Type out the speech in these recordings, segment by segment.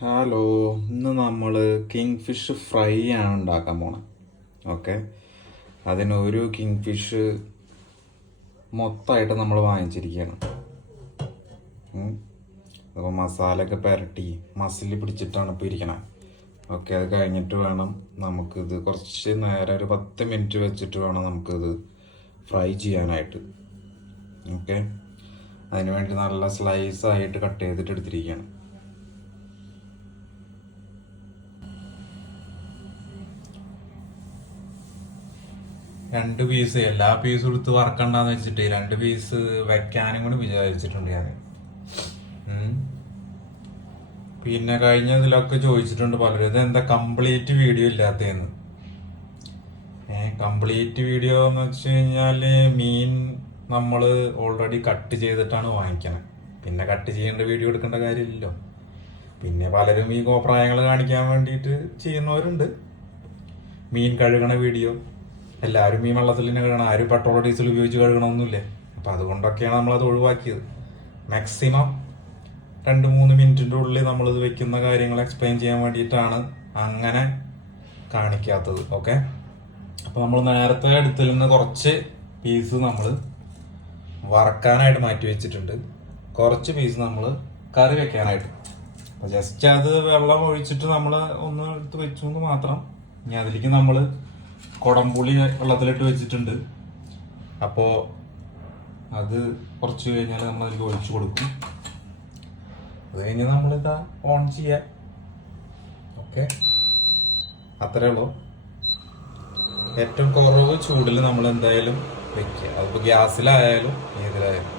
Hello, ഇന്ന് നമ്മൾ king fish fry ആണ് ഉണ്ടാക്കാൻ പോണത്. ഓക്കെ, അതിന് ഒരു കിങ് ഫിഷ് മൊത്തമായിട്ട് നമ്മൾ വാങ്ങിച്ചിരിക്കുകയാണ്. അപ്പോൾ മസാലയൊക്കെ പുരട്ടി മസിൽ പിടിച്ചിട്ടാണ് ഇപ്പോൾ ഇരിക്കണത്. ഓക്കെ, അത് കഴിഞ്ഞിട്ട് വേണം നമുക്കിത് കുറച്ച് നേരം ഒരു 10 മിനിറ്റ് വെച്ചിട്ട് വേണം നമുക്കിത് ഫ്രൈ ചെയ്യാനായിട്ട്. ഓക്കെ, അതിന് വേണ്ടി നല്ല സ്ലൈസായിട്ട് കട്ട് ചെയ്തിട്ട് എടുത്തിരിക്കുകയാണ്. രണ്ട് പീസ് എല്ലാ പീസും എടുത്ത് വറക്കണ്ടെന്ന് വെച്ചിട്ട് 2 പീസ് വെക്കാനും കൂടി വിചാരിച്ചിട്ടുണ്ട് ഞാൻ. പിന്നെ കഴിഞ്ഞ ഇതിലൊക്കെ ചോദിച്ചിട്ടുണ്ട് പലരും, ഇത് എന്താ കംപ്ലീറ്റ് വീഡിയോ ഇല്ലാത്തതെന്ന്. കംപ്ലീറ്റ് വീഡിയോ എന്ന് വെച്ച് കഴിഞ്ഞാല് മീൻ നമ്മൾ ഓൾറെഡി കട്ട് ചെയ്തിട്ടാണ് വാങ്ങിക്കണത്. പിന്നെ കട്ട് ചെയ്യേണ്ട വീഡിയോ എടുക്കേണ്ട കാര്യമില്ലല്ലോ. പിന്നെ പലരും ഈ കോപ്രായങ്ങൾ കാണിക്കാൻ വേണ്ടിയിട്ട് ചെയ്യുന്നവരുണ്ട്. മീൻ കഴുകണ വീഡിയോ, എല്ലാവരും മീൻ വെള്ളത്തിൽ തന്നെ കഴുകണം, ആരും പെട്രോൾ ഡീസൽ ഉപയോഗിച്ച് കഴുകണമെന്നില്ലേ. അപ്പം അതുകൊണ്ടൊക്കെയാണ് നമ്മളത് ഒഴിവാക്കിയത്. മാക്സിമം 2-3 മിനിറ്റിൻ്റെ ഉള്ളിൽ നമ്മളിത് വെക്കുന്ന കാര്യങ്ങൾ എക്സ്പ്ലെയിൻ ചെയ്യാൻ വേണ്ടിയിട്ടാണ് അങ്ങനെ കാണിക്കാത്തത്. ഓക്കെ, അപ്പോൾ നമ്മൾ നേരത്തെ എടുത്തിൽ നിന്ന് കുറച്ച് പീസ് നമ്മൾ വറക്കാനായിട്ട് മാറ്റി വെച്ചിട്ടുണ്ട്, കുറച്ച് പീസ് നമ്മൾ കറി വെക്കാനായിട്ട്. അപ്പോൾ ജസ്റ്റ് അത് വെള്ളം ഒഴിച്ചിട്ട് നമ്മൾ ഒന്ന് എടുത്ത് വെച്ചു എന്ന് മാത്രം. ഇനി അതിലേക്ക് നമ്മൾ കുടംപുളി വെള്ളത്തിലിട്ട് വെച്ചിട്ടുണ്ട്. അപ്പോൾ അത് കുറച്ച് കഴിഞ്ഞാൽ നമ്മൾ അതിലേക്ക് ഒഴിച്ചു കൊടുക്കും. അത് കഴിഞ്ഞ് നമ്മളിതാ ഓൺ ചെയ്യാം. ഓക്കെ, അത്രേ ഉള്ളൂ. ഏറ്റവും കുറവ് ചൂടിൽ നമ്മൾ എന്തായാലും വെക്കുക. അതിപ്പോൾ ഗ്യാസിലായാലും ഏതിലായാലും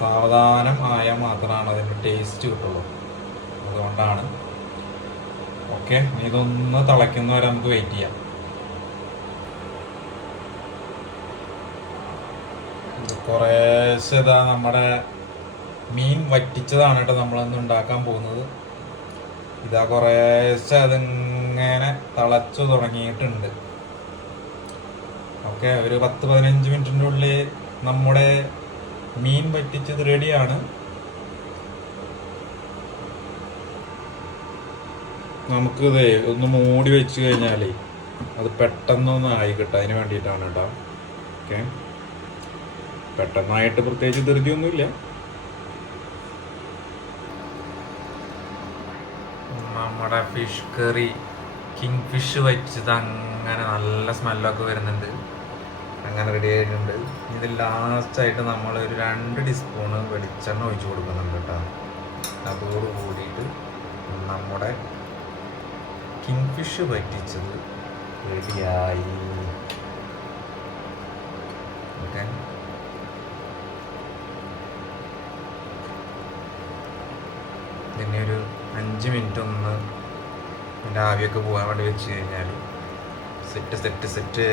സാവധാനം ആയാൽ മാത്രമാണ് അതിൻ്റെ ടേസ്റ്റ് കിട്ടുള്ളൂ. അതുകൊണ്ടാണ്. ഓക്കെ, ഇതൊന്ന് തിളയ്ക്കുന്നവരെ നമുക്ക് വെയിറ്റ് ചെയ്യാം. കുറേശ്ശെ ഇതാ നമ്മുടെ മീൻ വറ്റിച്ചതാണ് കേട്ടോ നമ്മളൊന്ന് ഉണ്ടാക്കാൻ പോകുന്നത്. ഇതാ കുറേശ്ശെ അതിങ്ങനെ തിളച്ചു തുടങ്ങിയിട്ടുണ്ട്. ഓക്കെ, ഒരു 10-15 മിനിറ്റിൻ്റെ ഉള്ളിൽ നമ്മുടെ മീൻ വറ്റിച്ചത് റെഡിയാണ്. നമുക്കിത് ഒന്ന് മൂടി വെച്ച് കഴിഞ്ഞാലേ അത് പെട്ടെന്നൊന്ന് ആയി കിട്ടും. അതിന് വേണ്ടിയിട്ടാണ് കേട്ടോ. ഓക്കെ, പെട്ടെന്നായിട്ട് പ്രത്യേകിച്ച് ധൃതിയൊന്നുമില്ല. നമ്മുടെ ഫിഷ് കറി കിങ് ഫിഷ് വച്ചത് അങ്ങനെ നല്ല സ്മെല്ലൊക്കെ വരുന്നുണ്ട്. അങ്ങനെ റെഡി ആയിട്ടുണ്ട്. ഇത് ലാസ്റ്റായിട്ട് നമ്മൾ ഒരു 2 ടീസ്പൂണ് വെളിച്ചെണ്ണ ഒഴിച്ചു കൊടുക്കുന്നുണ്ട് കേട്ടോ. അതോട് കൂടിയിട്ട് നമ്മുടെ കിങ് ഫിഷ് വറ്റിച്ചത് റെഡിയായി. ഓക്കെ, പിന്നെ ഒരു 5 മിനിറ്റ് ഒന്ന് അതിൻ്റെ ആവിയൊക്കെ പോകാൻ വേണ്ടി വെച്ച് കഴിഞ്ഞാൽ സെറ്റ്.